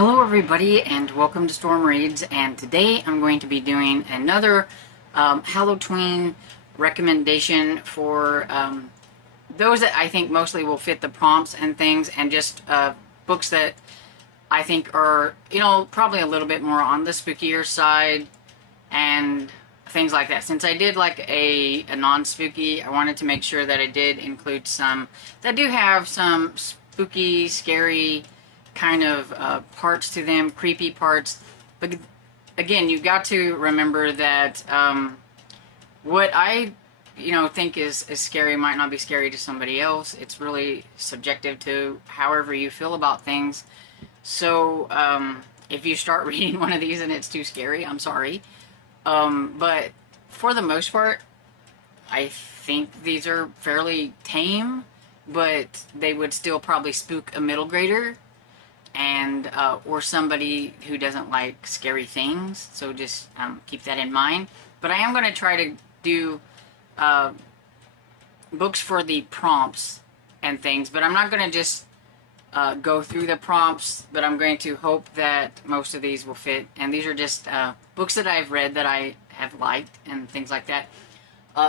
Hello everybody and welcome to Storm Reads, and today I'm going to be doing another Hallowtween recommendation for those that I think mostly will fit the prompts and things, and just books that I think are, probably a little bit more on the spookier side and things like that. Since I did like a non-spooky, I wanted to make sure that I did include some that do have some spooky, scary kind of parts to them, creepy parts. But again, you've got to remember that what I think is scary might not be scary to somebody else. It's really subjective to however you feel about things. So if you start reading one of these and it's too scary, I'm sorry. But for the most part, I think these are fairly tame, but they would still probably spook a middle grader and or somebody who doesn't like scary things. So just keep that in mind. But I am going to try to do books for the prompts and things, but I'm not going to just go through the prompts, but I'm going to hope that most of these will fit. And these are just books that I've read that I have liked and things like that.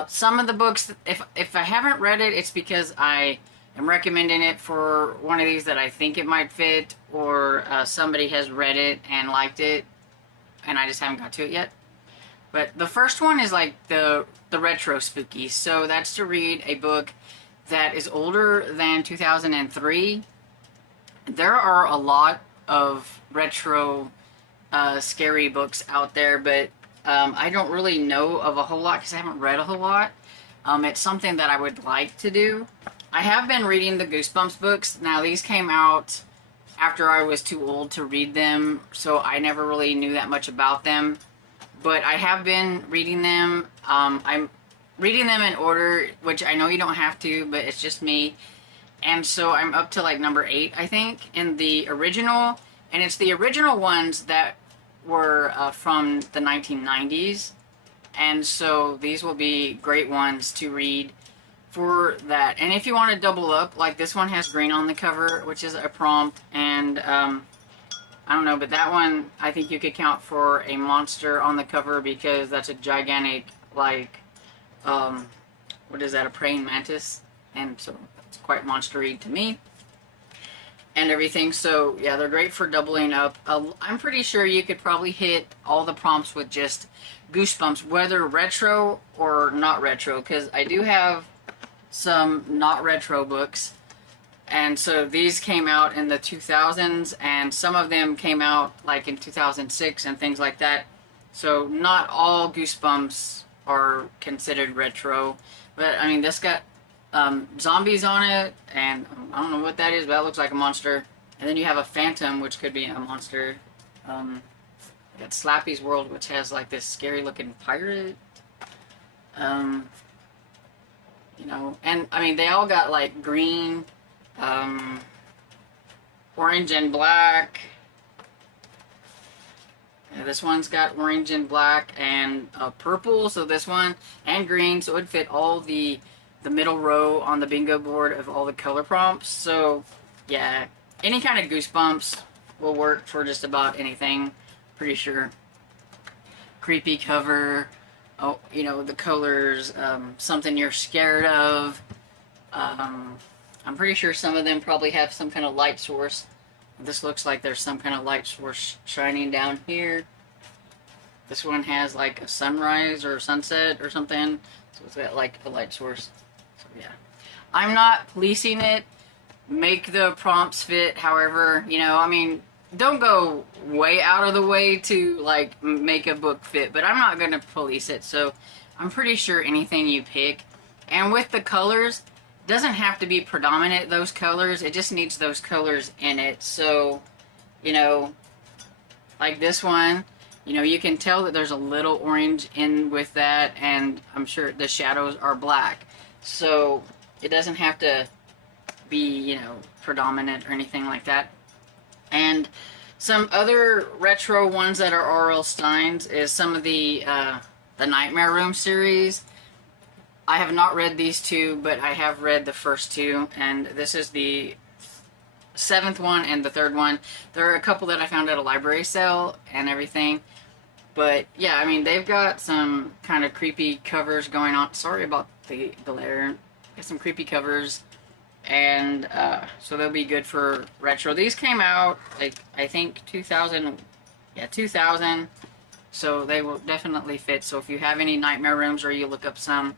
Some of the books, if I haven't read it, it's because I am recommending it for one of these that I think it might fit, or somebody has read it and liked it and I just haven't got to it yet. But the first one is like the retro spooky. So that's to read a book that is older than 2003. There are a lot of retro scary books out there, but I don't really know of a whole lot because I haven't read a whole lot. It's something that I would like to do. I have been reading the Goosebumps books. Now, these came out after I was too old to read them, so I never really knew that much about them. But I have been reading them. I'm reading them in order, which I know you don't have to, but it's just me. And so I'm up to like number 8, I think, in the original. And it's the original ones that were from the 1990s. And so these will be great ones to read for that. And if you want to double up, like this one has green on the cover, which is a prompt. And I don't know, but that one I think you could count for a monster on the cover, because that's a gigantic, like, what is that, a praying mantis? And so it's quite monstery to me and everything. So yeah, they're great for doubling up. I'm pretty sure you could probably hit all the prompts with just Goosebumps, whether retro or not retro, because I do have some not retro books. And so these came out in the 2000s, and some of them came out like in 2006 and things like that. So not all Goosebumps are considered retro. But I mean, this got zombies on it, and I don't know what that is, but that looks like a monster. And then you have a phantom, which could be a monster. You got Slappy's World, which has like this scary looking pirate. And I mean, they all got like green, orange and black. Yeah, this one's got orange and black and purple, so this one, and green, so it would fit all the middle row on the bingo board of all the color prompts. So yeah, any kind of Goosebumps will work for just about anything, pretty sure. Creepy cover, oh, the colors, something you're scared of. I'm pretty sure some of them probably have some kind of light source. This looks like there's some kind of light source shining down here. This one has like a sunrise or sunset or something, so it's got like a light source. So yeah, I'm not policing it. Make the prompts fit, however, I mean, don't go way out of the way to like make a book fit, but I'm not going to police it. So I'm pretty sure anything you pick, and with the colors, doesn't have to be predominant, those colors, it just needs those colors in it. So like this one, you can tell that there's a little orange in with that, and I'm sure the shadows are black, so it doesn't have to be predominant or anything like that. And some other retro ones that are R.L. Stine's is some of the Nightmare Room series. I have not read these two, but I have read the first two, and this is the 7th one and the 3rd one. There are a couple that I found at a library sale and everything. But yeah, I mean, they've got some kind of creepy covers going on. Sorry about the glare. Got some creepy covers. And so they'll be good for retro. These came out, like, I think 2000. Yeah, 2000. So they will definitely fit. So if you have any nightmare rooms or you look up some,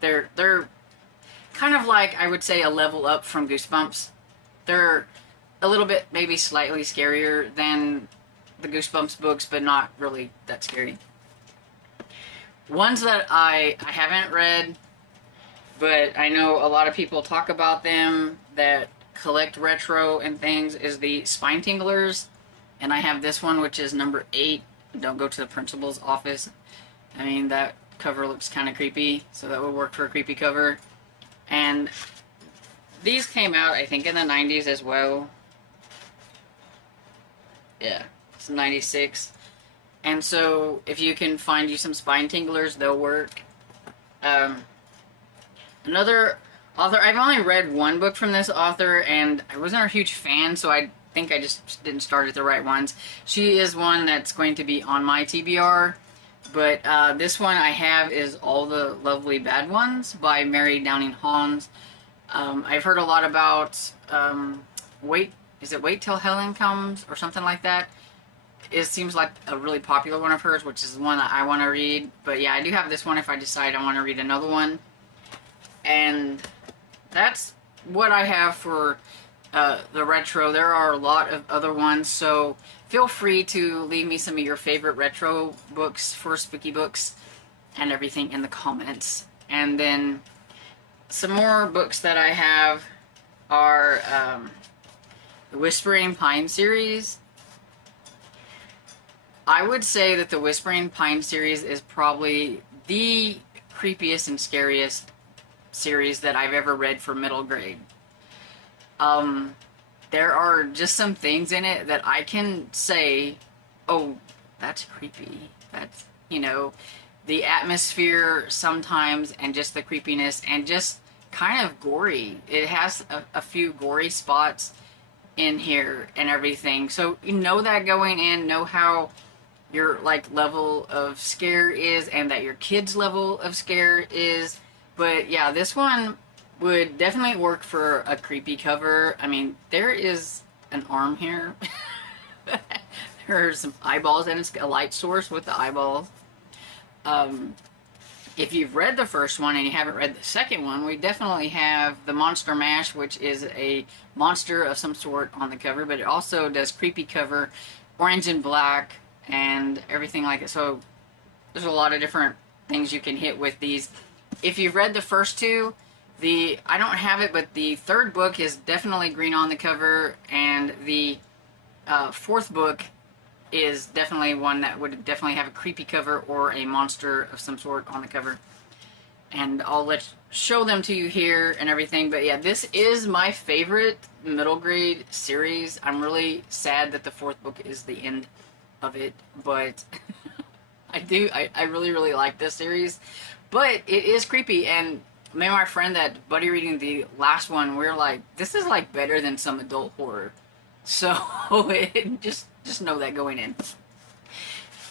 they're kind of like, I would say, a level up from Goosebumps. They're a little bit, maybe slightly scarier than the Goosebumps books, but not really that scary. Ones that I haven't read, but I know a lot of people talk about them that collect retro and things, is the Spine Tinglers. And I have this one, which is number 8. Don't go to the principal's office. I mean, that cover looks kind of creepy, so that would work for a creepy cover. And these came out, I think, in the 90s as well. Yeah, it's 96. And so, if you can find you some Spine Tinglers, they'll work. Another author, I've only read one book from this author, and I wasn't a huge fan, so I think I just didn't start at the right ones. She is one that's going to be on my TBR, but this one I have is All the Lovely Bad Ones by Mary Downing Hans. I've heard a lot about Wait Till Helen Comes or something like that. It seems like a really popular one of hers, which is the one that I want to read. But yeah, I do have this one if I decide I want to read another one. And that's what I have for the retro. There are a lot of other ones, so feel free to leave me some of your favorite retro books for spooky books and everything in the comments. And then some more books that I have are the Whispering Pine series. I would say that the Whispering Pine series is probably the creepiest and scariest series that I've ever read for middle grade. There are just some things in it that I can say, oh, that's creepy. That's, you know, the atmosphere sometimes, and just the creepiness, and just kind of gory. It has a few gory spots in here and everything. So you know that going in, know how your like level of scare is, and that your kid's level of scare is. But yeah, this one would definitely work for a creepy cover. I mean, there is an arm here. There are some eyeballs, and it's a light source with the eyeballs. If you've read the first one and you haven't read the second one, we definitely have the Monster Mash, which is a monster of some sort on the cover, but it also does creepy cover, orange and black, and everything like it. So there's a lot of different things you can hit with these. If you've read the first two, I don't have it, but the 3rd book is definitely green on the cover, and the 4th book is definitely one that would definitely have a creepy cover or a monster of some sort on the cover. And I'll show them to you here and everything. But yeah, this is my favorite middle grade series. I'm really sad that the 4th book is the end of it, but I really, really like this series. But it is creepy, and me and my friend that buddy reading the last one, we're like, this is like better than some adult horror. So just know that going in.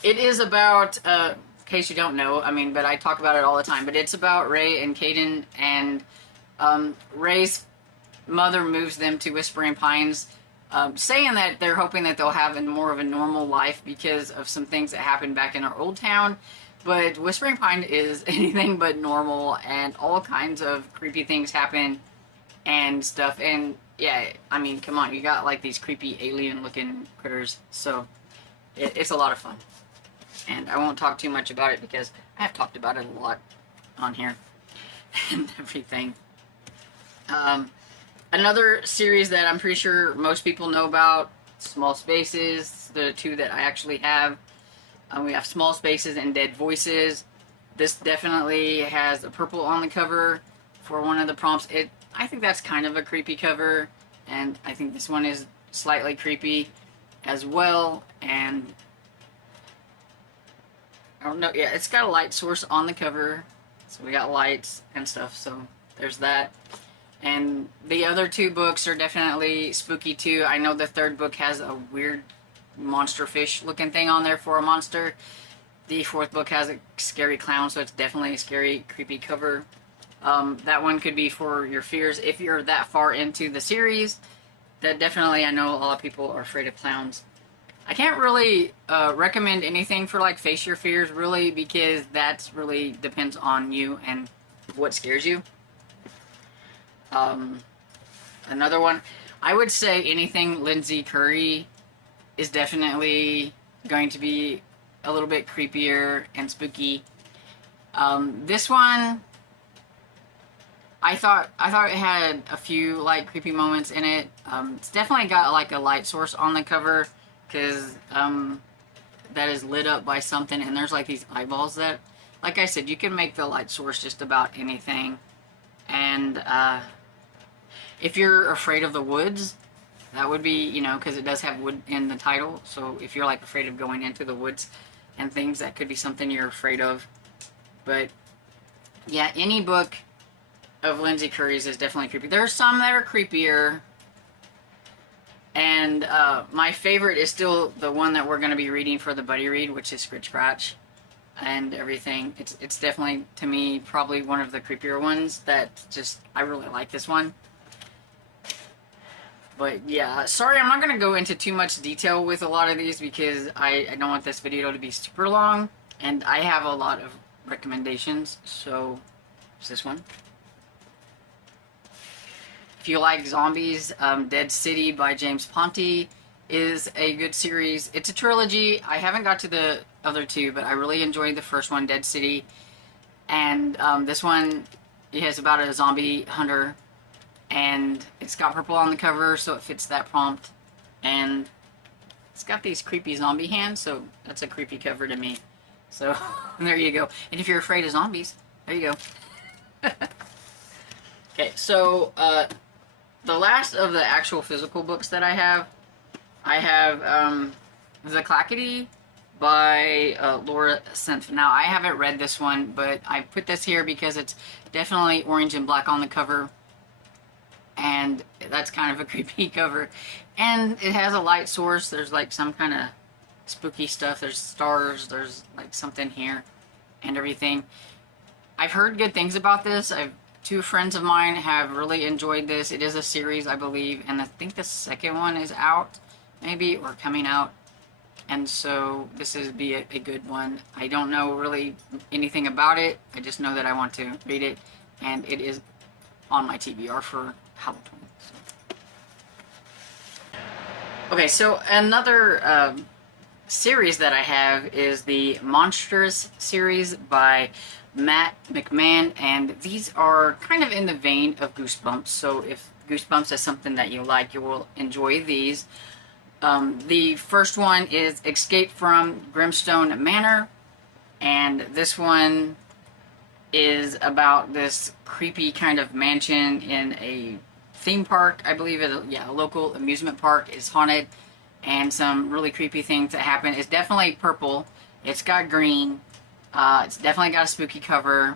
It is about, in case you don't know, I mean, but I talk about it all the time, but it's about Ray and Caden, and Ray's mother moves them to Whispering Pines, saying that they're hoping that they'll have more of a normal life because of some things that happened back in our old town. But Whispering Pine is anything but normal, and all kinds of creepy things happen and stuff. And yeah, I mean, come on, you got like these creepy alien looking critters, so it's a lot of fun. And I won't talk too much about it because I have talked about it a lot on here and everything. Another series that I'm pretty sure most people know about, Small Spaces, the 2 that I actually have. We have Small Spaces and Dead Voices. This definitely has a purple on the cover for one of the prompts. I think that's kind of a creepy cover, and I think this one is slightly creepy as well. And I don't know, yeah, it's got a light source on the cover, so we got lights and stuff, so there's that. And the other 2 books are definitely spooky too. I know the 3rd book has a weird monster fish looking thing on there for a monster. The 4th book has a scary clown, so it's definitely a scary, creepy cover. That one could be for your fears if you're that far into the series. That definitely, I know a lot of people are afraid of clowns. I can't really recommend anything for like face your fears, really, because that's really depends on you and what scares you. Another one, I would say anything Lindsay Curry is definitely going to be a little bit creepier and spooky. This one, I thought it had a few like creepy moments in it. It's definitely got like a light source on the cover, because that is lit up by something, and there's like these eyeballs that, like I said, you can make the light source just about anything. And if you're afraid of the woods, that would be, you know, because it does have wood in the title, so if you're like afraid of going into the woods and things, that could be something you're afraid of. But yeah, any book of Lindsay Curry's is definitely creepy. There are some that are creepier, and my favorite is still the one that we're going to be reading for the buddy read, which is Scritch Scratch and everything. It's definitely, to me, probably one of the creepier ones. That just, I really like this one. But yeah, sorry, I'm not going to go into too much detail with a lot of these, because I don't want this video to be super long, and I have a lot of recommendations. So there's this one. If you like zombies, Dead City by James Ponti is a good series. It's a trilogy. I haven't got to the other 2, but I really enjoyed the first one, Dead City. And this one, it has about a zombie hunter, and it's got purple on the cover, so it fits that prompt. And it's got these creepy zombie hands, so that's a creepy cover to me. So there you go. And if you're afraid of zombies, there you go. Okay, so the last of the actual physical books that I have The Clackety by Laura Senf. Now, I haven't read this one, but I put this here because it's definitely orange and black on the cover, and that's kind of a creepy cover. And it has a light source. There's like some kind of spooky stuff. There's stars. There's like something here and everything. I've heard good things about this. 2 friends of mine have really enjoyed this. It is a series, I believe, and I think the second one is out, maybe, or coming out. And so this is be a good one. I don't know really anything about it. I just know that I want to read it, and it is on my TBR for Hallowtween. Okay, so another series that I have is the Monstrous series by Matt McMahon, and these are kind of in the vein of Goosebumps. So if Goosebumps is something that you like, you will enjoy these. The first one is Escape from Grimstone Manor, and this one is about this creepy kind of mansion in a theme park. I believe it, yeah, a local amusement park is haunted, and some really creepy things that happen. It's definitely purple. It's got green. It's definitely got a spooky cover,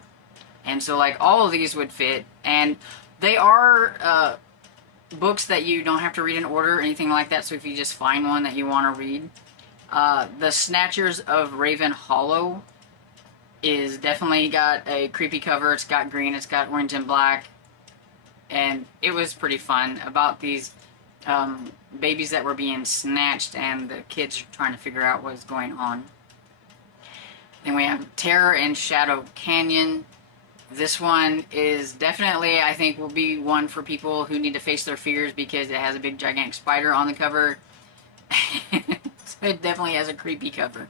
and so like all of these would fit, and they are books that you don't have to read in order or anything like that. So if you just find one that you want to read, The Snatchers of Raven Hollow is definitely got a creepy cover. It's got green, it's got orange and black, and it was pretty fun about these babies that were being snatched, and the kids trying to figure out what's going on. Then we have Terror in Shadow Canyon. This one is definitely, I think, will be one for people who need to face their fears, because it has a big gigantic spider on the cover. So it definitely has a creepy cover.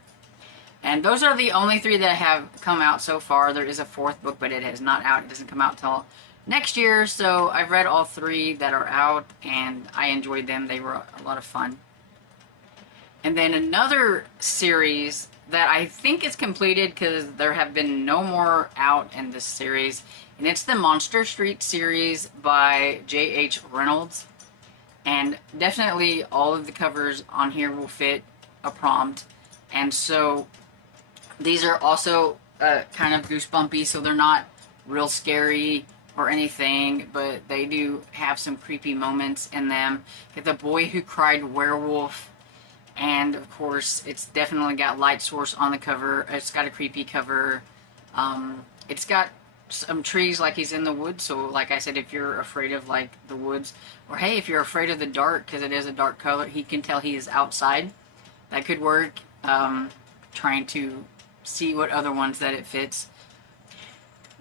And those are the only 3 that have come out so far. There is a 4th book, but it is not out. It doesn't come out till next year. So I've read all 3 that are out, and I enjoyed them. They were a lot of fun. And then another series that I think is completed, because there have been no more out in this series, and it's the Monster Street series by J.H. Reynolds. And definitely all of the covers on here will fit a prompt, and so these are also kind of goosebumpy, so they're not real scary, or anything, but they do have some creepy moments in them. Get The Boy Who Cried Werewolf, and of course it's definitely got light source on the cover. It's got a creepy cover. It's got some trees, like he's in the woods, so like I said, if you're afraid of like the woods, or hey, if you're afraid of the dark, because it is a dark color, he can tell he is outside. That could work. Trying to see what other ones that it fits.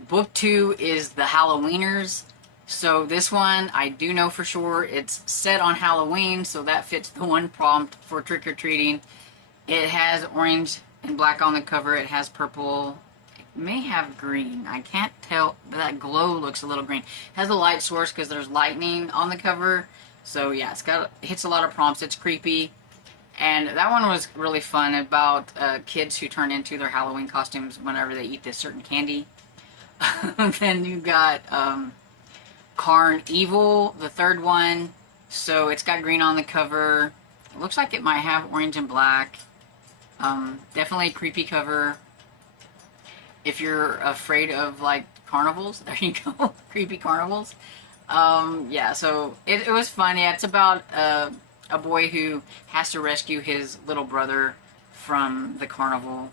Book 2 is The Halloweeners. So this one, I do know for sure it's set on Halloween, so that fits the one prompt for trick-or-treating. It has orange and black on the cover. It has purple. It may have green. I can't tell, but that glow looks a little green. It has a light source because there's lightning on the cover. So yeah, it hits a lot of prompts. It's creepy. And that one was really fun, about kids who turn into their Halloween costumes whenever they eat this certain candy. Then you got Carnival, the third one. So it's got green on the cover. It looks like it might have orange and black. Definitely a creepy cover. If you're afraid of like carnivals, there you go. Creepy carnivals. Yeah, so it was fun. Yeah, it's about a boy who has to rescue his little brother from the carnival.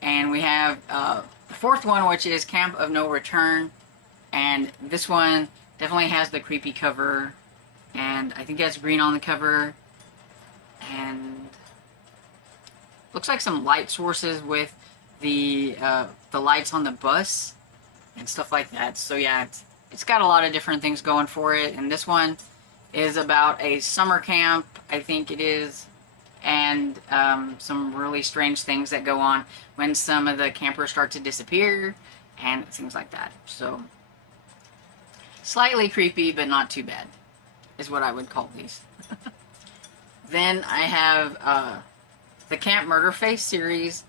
And we have the fourth one, which is Camp of No Return. And this one definitely has the creepy cover. And I think that's green on the cover. And looks like some light sources with the lights on the bus and stuff like that. So yeah, it's got a lot of different things going for it. And this one is about a summer camp, I think it is, and some really strange things that go on when some of the campers start to disappear and things like that. So slightly creepy, but not too bad, is what I would call these. Then I have the Camp Murder Face series,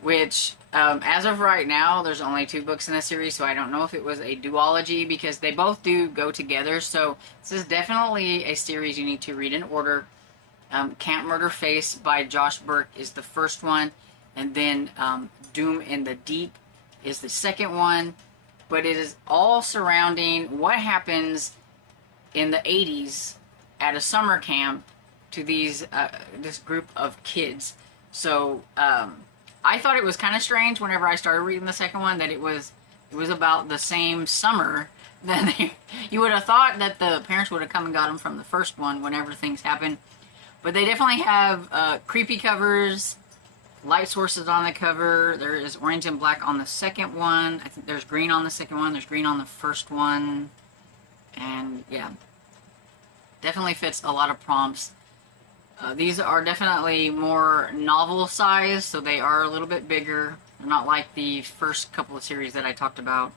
which as of right now, there's only 2 books in the series, so I don't know if it was a duology, because they both do go together. So this is definitely a series you need to read in order. Camp Murder Face by Josh Burke is the first one, and then Doom in the Deep is the second one. But it is all surrounding what happens in the 80s at a summer camp to these this group of kids. So I thought it was kind of strange whenever I started reading the second one that it was about the same summer. Then you would have thought that the parents would have come and got them from the first one whenever things happen. But they definitely have creepy covers, light sources on the cover. There is orange and black on the second one. I think there's green on the second one. There's green on the first one. And yeah, definitely fits a lot of prompts. These are definitely more novel size, so they are a little bit bigger. They're not like the first couple of series that I talked about.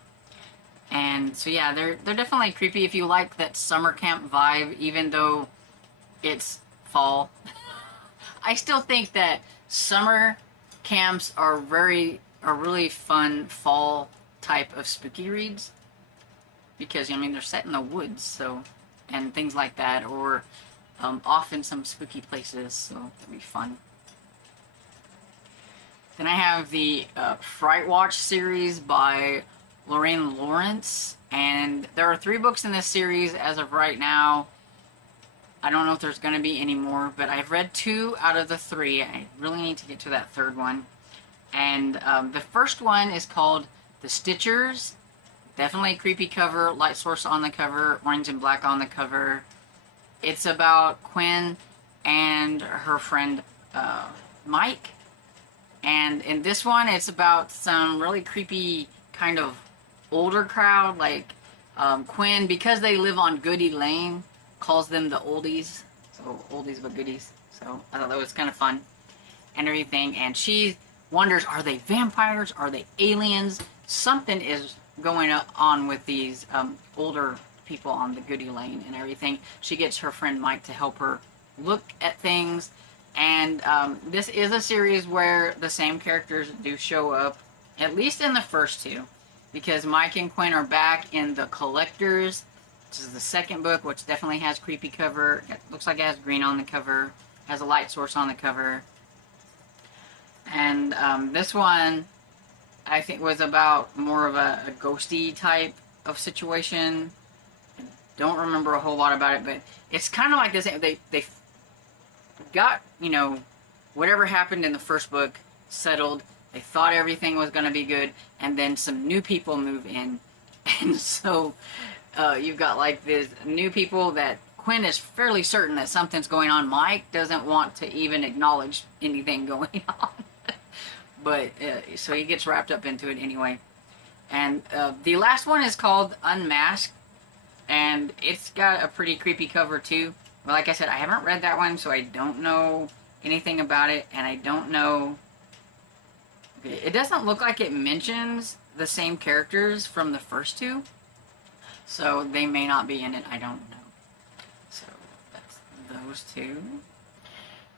And so yeah, they're definitely creepy if you like that summer camp vibe, even though it's fall. I still think that summer camps are really fun fall type of spooky reads, because I mean they're set in the woods, so, and things like that, or off in some spooky places, so that'd be fun. Then I have the Fright Watch series by Lorraine Lawrence, and there are 3 books in this series as of right now. I don't know if there's going to be any more, but I've read 2 out of the 3. I really need to get to that third one. And the first one is called The Stitchers. Definitely a creepy cover, light source on the cover, orange and black on the cover. It's about Quinn and her friend Mike. And in this one, it's about some really creepy kind of older crowd. Like Quinn, because they live on Goody Lane, calls them the oldies. So oldies but goodies. So I thought that was kind of fun and everything. And she wonders, are they vampires? Are they aliens? Something is going on with these older people on the Goody Lane and everything. She gets her friend Mike to help her look at things. And this is a series where the same characters do show up, at least in the first 2, because Mike and Quinn are back in The Collectors, which is the second book, which definitely has creepy cover. It looks like it has green on the cover, has a light source on the cover. And this one, I think, was about more of a ghosty type of situation. Don't remember a whole lot about it, but it's kind of like this. They got, you know, whatever happened in the first book settled. They thought everything was going to be good, and then some new people move in, and so you've got like this new people that Quinn is fairly certain that something's going on. Mike doesn't want to even acknowledge anything going on, but so he gets wrapped up into it anyway. And the last one is called Unmasked, and it's got a pretty creepy cover too. But like I said, I haven't read that one, so I don't know anything about it, and I don't know. It doesn't look like it mentions the same characters from the first two, so they may not be in it. I don't know. So that's those two.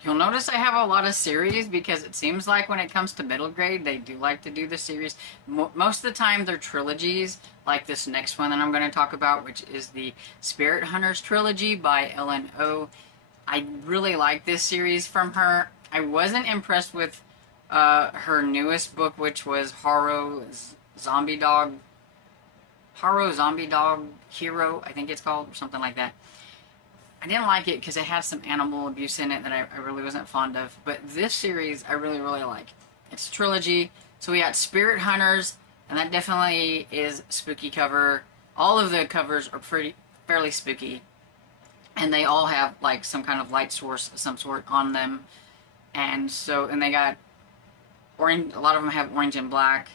You'll notice I have a lot of series because it seems like when it comes to middle grade, they do like to do the series. Most of the time they're trilogies, like this next one that I'm going to talk about, which is the Spirit Hunters trilogy by Ellen O. I really like this series from her. I wasn't impressed with her newest book, which was Horror Zombie Dog Hero, I think it's called, or something like that. I didn't like it because it had some animal abuse in it that I really wasn't fond of. But this series I really, really like. It's a trilogy. So we got Spirit Hunters, and that definitely is spooky cover. All of the covers are fairly spooky. And they all have like some kind of light source of some sort on them. And they got orange, a lot of them have orange and black.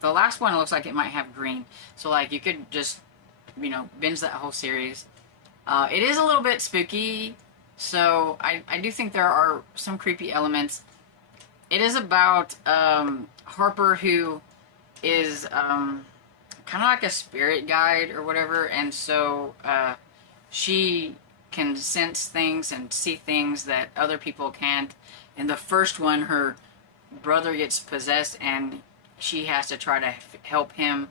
The last one looks like it might have green. So like you could just, you know, binge that whole series. It is a little bit spooky, so I do think there are some creepy elements. It is about Harper, who is kind of like a spirit guide or whatever, and so she can sense things and see things that other people can't. In the first one, her brother gets possessed, and she has to try to help him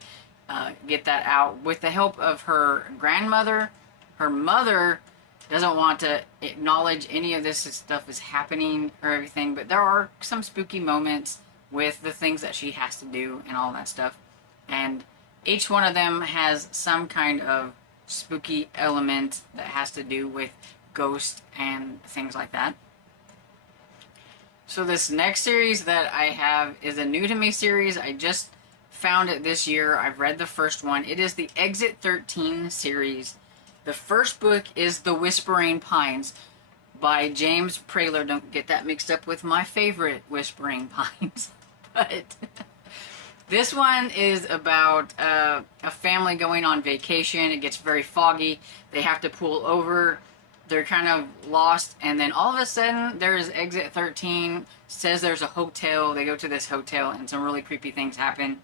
get that out with the help of her grandmother. Her mother doesn't want to acknowledge any of this stuff is happening or everything, but there are some spooky moments with the things that she has to do and all that stuff. And each one of them has some kind of spooky element that has to do with ghosts and things like that. So this next series that I have is a new to me series. I just found it this year. I've read the first one. It is the Exit 13 series. The first book is The Whispering Pines by James Praler. Don't get that mixed up with my favorite Whispering Pines. But this one is about a family going on vacation. It gets very foggy. They have to pull over. They're kind of lost. And then all of a sudden, there's Exit 13. Says there's a hotel. They go to this hotel and some really creepy things happen.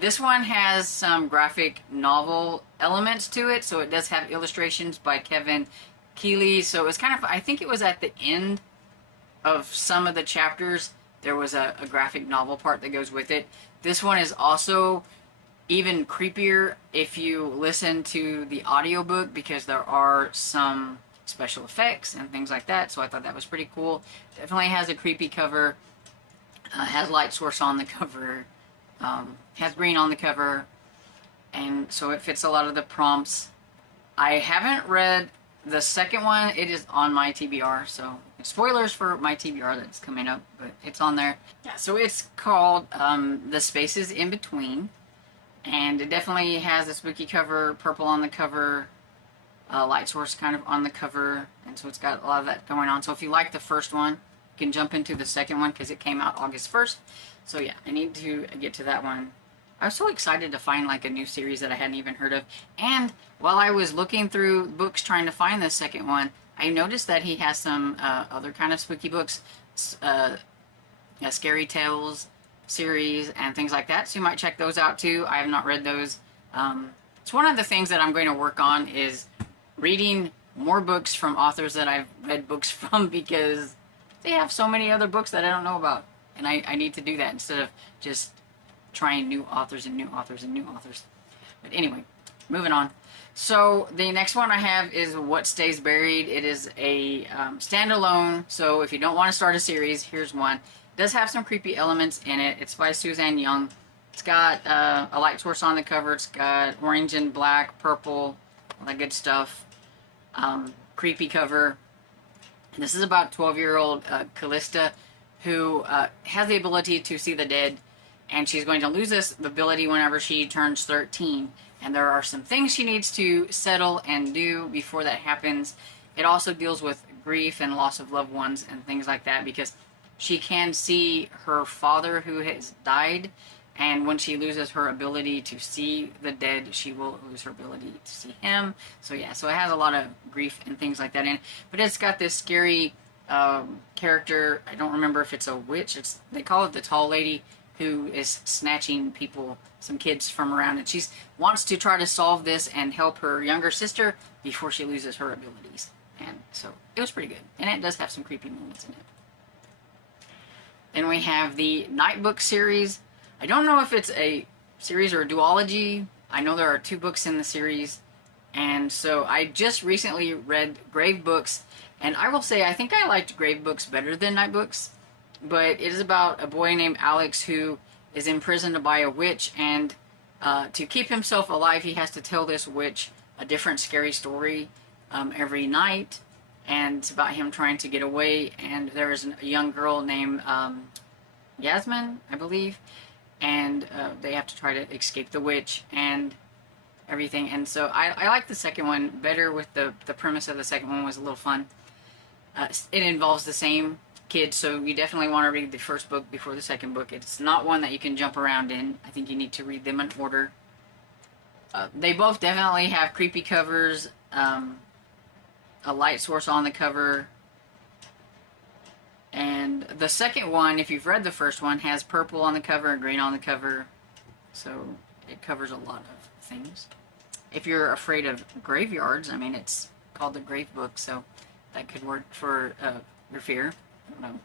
This one has some graphic novel elements to it, so it does have illustrations by Kevin Keeley. So it was kind of, I think it was at the end of some of the chapters, there was a graphic novel part that goes with it. This one is also even creepier if you listen to the audiobook, because there are some special effects and things like that, so I thought that was pretty cool. Definitely has a creepy cover, has light source on the cover. Has green on the cover, and so it fits a lot of the prompts. I haven't read the second one. It is on my TBR, so spoilers for my TBR that's coming up, but it's on there. Yeah, so it's called The Spaces in Between, and it definitely has a spooky cover, purple on the cover, light source kind of on the cover, and so it's got a lot of that going on. So if you like the first one, you can jump into the second one because it came out August 1st. So yeah, I need to get to that one. I was so excited to find like a new series that I hadn't even heard of. And while I was looking through books trying to find the second one, I noticed that he has some other kind of spooky books, Scary Tales series and things like that. So you might check those out too. I have not read those. It's one of the things that I'm going to work on is reading more books from authors that I've read books from, because they have so many other books that I don't know about. And I need to do that instead of just trying new authors and new authors and new authors. But anyway, moving on. So the next one I have is What Stays Buried. It is a standalone. So if you don't want to start a series, here's one. It does have some creepy elements in it. It's by Suzanne Young. It's got a light source on the cover. It's got orange and black, purple, all that good stuff. Creepy cover. This is about 12-year-old Callista, who has the ability to see the dead, and she's going to lose this ability whenever she turns 13. And there are some things she needs to settle and do before that happens. It also deals with grief and loss of loved ones and things like that, because she can see her father who has died, and when she loses her ability to see the dead, she will lose her ability to see him. So yeah, so it has a lot of grief and things like that in it. But it's got this scary character. I don't remember if it's a witch. They call it the tall lady, who is snatching people, some kids from around, and she wants to try to solve this and help her younger sister before she loses her abilities. And so it was pretty good, and it does have some creepy moments in it. Then we have the Nightbook series. I don't know if it's a series or a duology. I know there are 2 books in the series, and so I just recently read Grave Books, and I will say I think I liked Grave Books better than Nightbooks. But it is about a boy named Alex who is imprisoned by a witch, and to keep himself alive, he has to tell this witch a different scary story every night. And it's about him trying to get away, and there is a young girl named Yasmin, I believe, and they have to try to escape the witch and everything. And so I like the second one better. With the premise of the second one was a little fun. It involves the same kids, so you definitely want to read the first book before the second book. It's not one that you can jump around in. I think you need to read them in order. They both definitely have creepy covers, a light source on the cover, and the second one, if you've read the first one, has purple on the cover and green on the cover, so it covers a lot of things. If you're afraid of graveyards, I mean, it's called the Grave Book, so that could work for your fear. I don't know.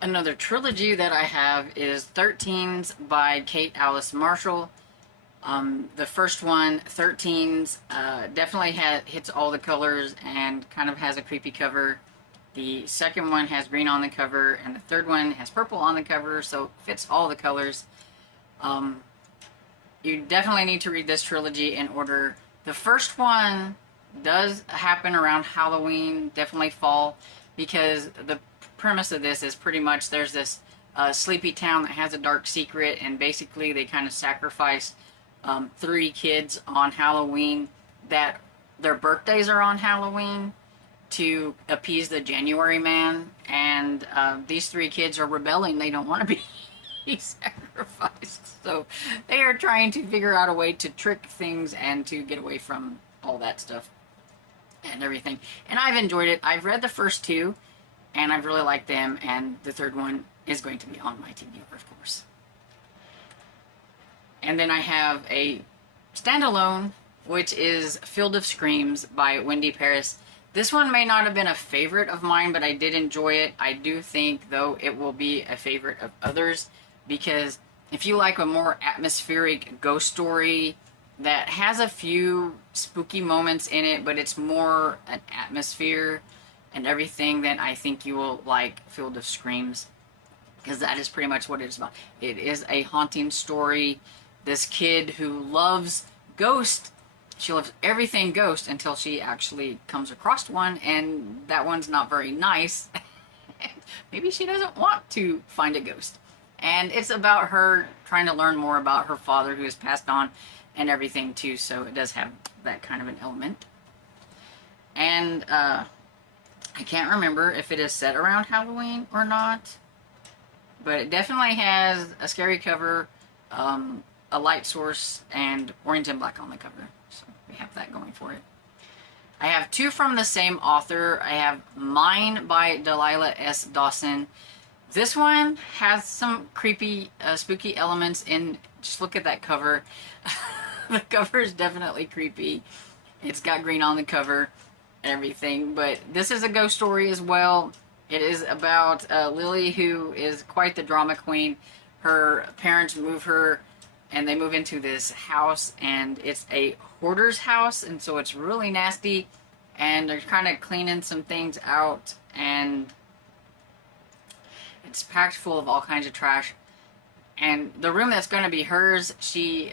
Another trilogy that I have is 13s by Kate Alice Marshall. The first one, 13s, definitely hits all the colors and kind of has a creepy cover. The second one has green on the cover, and the third one has purple on the cover, so fits all the colors. You definitely need to read this trilogy in order. The first one does happen around Halloween, definitely fall, because the premise of this is pretty much there's this sleepy town that has a dark secret, and basically they kind of sacrifice 3 kids on Halloween that their birthdays are on Halloween to appease the January man, and these 3 kids are rebelling. They don't want to be sacrificed, so they are trying to figure out a way to trick things and to get away from all that stuff and everything. And I've enjoyed it. I've read the first 2, and I've really liked them, and the third one is going to be on my TBR, of course. And then I have a standalone, which is Field of Screams by Wendy Paris. This one may not have been a favorite of mine, but I did enjoy it. I do think, though, it will be a favorite of others, because if you like a more atmospheric ghost story that has a few spooky moments in it, but it's more an atmosphere and everything, then I think you will like Field of Screams, because that is pretty much what it is about. It is a haunting story. This kid who loves ghosts, she loves everything ghost until she actually comes across one, and that one's not very nice. Maybe she doesn't want to find a ghost. And it's about her trying to learn more about her father, who has passed on, and everything too, so it does have that kind of an element. And I can't remember if it is set around Halloween or not, but it definitely has a scary cover, a light source, and orange and black on the cover, so we have that going for it. I have 2 from the same author. I have Mine by Delilah S. Dawson. This one has some creepy, spooky elements in. Just look at that cover. The cover is definitely creepy. It's got green on the cover and everything, but this is a ghost story as well. It is about Lily, who is quite the drama queen. Her parents move her, and they move into this house, and it's a hoarder's house, and so it's really nasty, and they're kind of cleaning some things out, and it's packed full of all kinds of trash. And the room that's going to be hers, she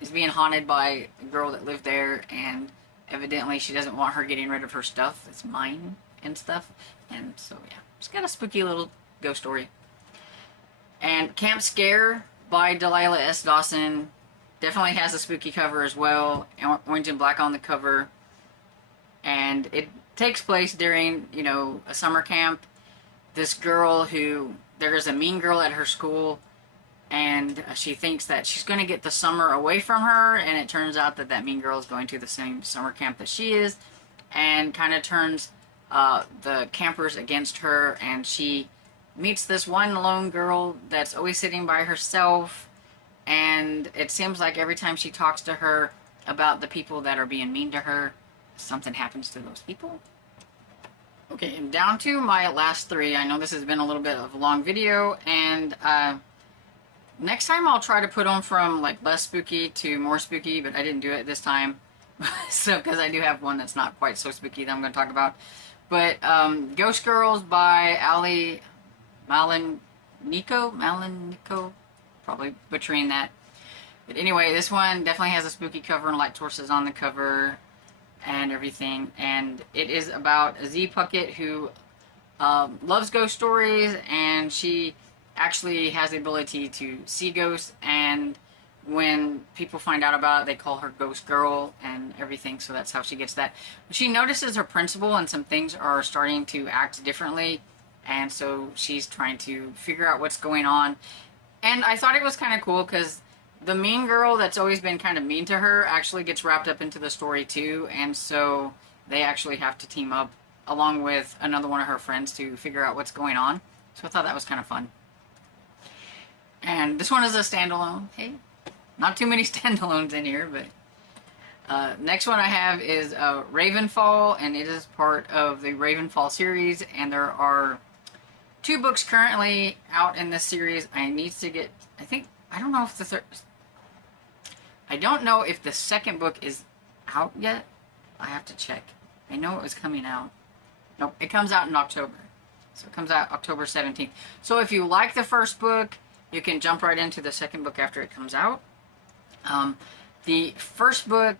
is being haunted by a girl that lived there, and evidently she doesn't want her getting rid of her stuff. It's mine and stuff. And so, yeah, it's got a spooky little ghost story. And Camp Scare by Delilah S. Dawson definitely has a spooky cover as well. Orange and black on the cover. And it takes place during, you know, a summer camp. This girl there's a mean girl at her school, and she thinks that she's going to get the summer away from her, and it turns out that that mean girl is going to the same summer camp that she is, and kind of turns the campers against her, and she meets this one lone girl that's always sitting by herself, and it seems like every time she talks to her about the people that are being mean to her, something happens to those people. Okay, and down to my last three. I know this has been a little bit of a long video, and next time I'll try to put them from like less spooky to more spooky, but I didn't do it this time. So, because I do have one that's not quite so spooky that I'm going to talk about. But Ghost Girls by Ali Malinico, probably butchering that. But anyway, this one definitely has a spooky cover and light sources on the cover and everything, and it is about Z Puckett, who loves ghost stories, and she actually has the ability to see ghosts, and when people find out about it, they call her Ghost Girl and everything, so that's how she gets that. She notices her principal and some things are starting to act differently, and so she's trying to figure out what's going on. And I thought it was kind of cool because the mean girl that's always been kind of mean to her actually gets wrapped up into the story too, and so they actually have to team up along with another one of her friends to figure out what's going on. So I thought that was kind of fun. And this one is a standalone. Hey, not too many standalones in here, but next one I have is Ravenfall, and it is part of the Ravenfall series, and there are 2 books currently out in this series. I need to get, I don't know if the second book is out yet. I have to check. I know it was coming out. Nope, it comes out in October. So it comes out October 17th. So if you like the first book, you can jump right into the second book after it comes out. The first book,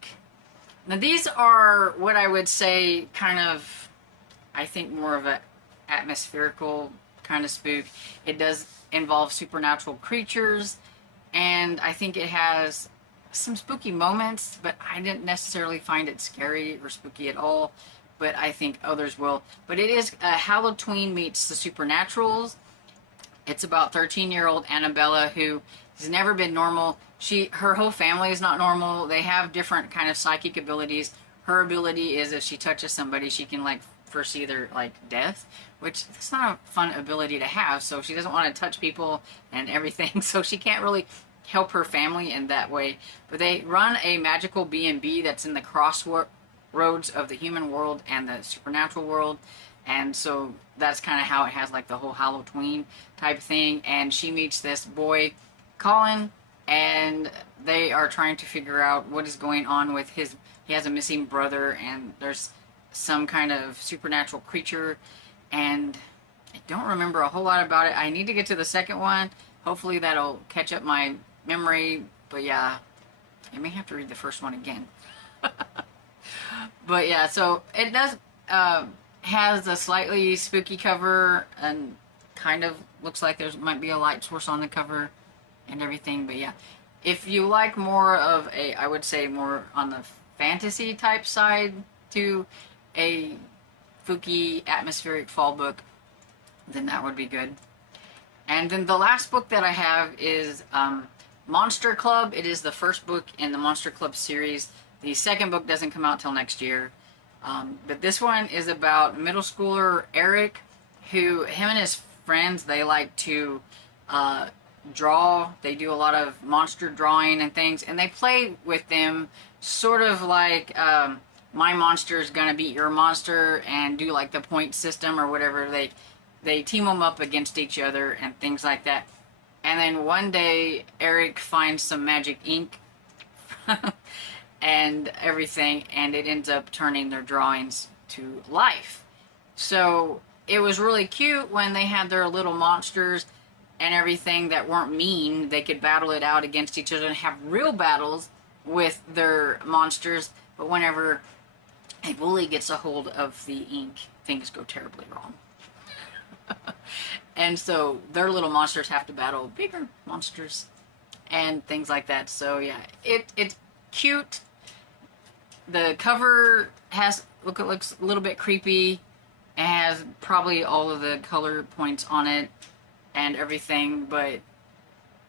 now these are what I would say kind of, I think more of a atmospherical kind of spook. It does involve supernatural creatures, and I think it has some spooky moments, but I didn't necessarily find it scary or spooky at all, but I think others will. But it is Hallowtween meets the Supernaturals. It's about 13-year-old Annabella, who has never been normal. Her whole family is not normal. They have different kind of psychic abilities. Her ability is if she touches somebody, she can like foresee their like death, which that's not a fun ability to have. So she doesn't want to touch people and everything. So she can't really help her family in that way. But they run a magical B&B that's in the crossroads of the human world and the supernatural world. And so that's kind of how it has like the whole Hallowtween type thing. And she meets this boy, Colin, and they are trying to figure out what is going on with he has a missing brother, and there's some kind of supernatural creature, and I don't remember a whole lot about it. I need to get to the second one. Hopefully that'll catch up my memory, but yeah, I may have to read the first one again. But yeah, so it does has a slightly spooky cover, and kind of looks like there might be a light source on the cover and everything. But yeah, if you like more of I would say more on the fantasy type side to a spooky atmospheric fall book, then that would be good. And then the last book that I have is Monster Club. It is the first book in the Monster Club series. The second book doesn't come out till next year. But this one is about middle schooler Eric, him and his friends, they like to draw. They do a lot of monster drawing and things, and they play with them sort of like my monster is gonna beat your monster, and do like the point system or whatever. They team them up against each other and things like that. And then one day Eric finds some magic ink and everything, and it ends up turning their drawings to life. So it was really cute when they had their little monsters, and everything that weren't mean. They could battle it out against each other and have real battles with their monsters. But whenever a bully gets a hold of the ink, things go terribly wrong. And so their little monsters have to battle bigger monsters and things like that. So yeah, it's cute. The cover looks a little bit creepy. It has probably all of the color points on it and everything, but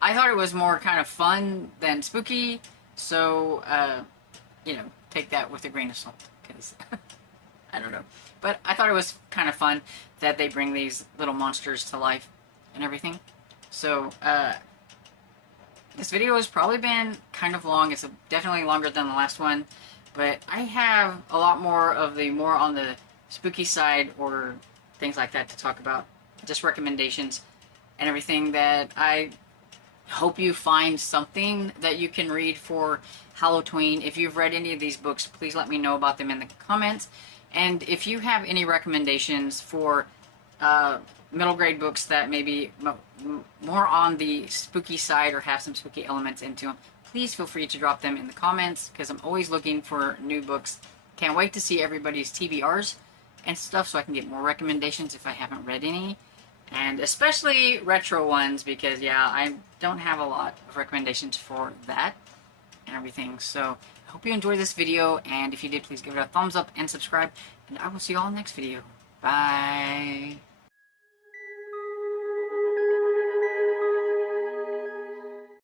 I thought it was more kind of fun than spooky. So you know, take that with a grain of salt, because I don't know. But I thought it was kind of fun that they bring these little monsters to life and everything. So this video has probably been kind of long. It's definitely longer than the last one. But I have a lot more of the more on the spooky side or things like that to talk about. Just recommendations and everything that I hope you find something that you can read for Hallowtween. If you've read any of these books, please let me know about them in the comments. And if you have any recommendations for middle grade books that maybe more on the spooky side or have some spooky elements into them, please feel free to drop them in the comments, because I'm always looking for new books. Can't wait to see everybody's TBRs and stuff so I can get more recommendations if I haven't read any. And especially retro ones, because yeah, I don't have a lot of recommendations for that and everything. So I hope you enjoyed this video, and if you did, please give it a thumbs up and subscribe, and I will see you all in the next video. Bye.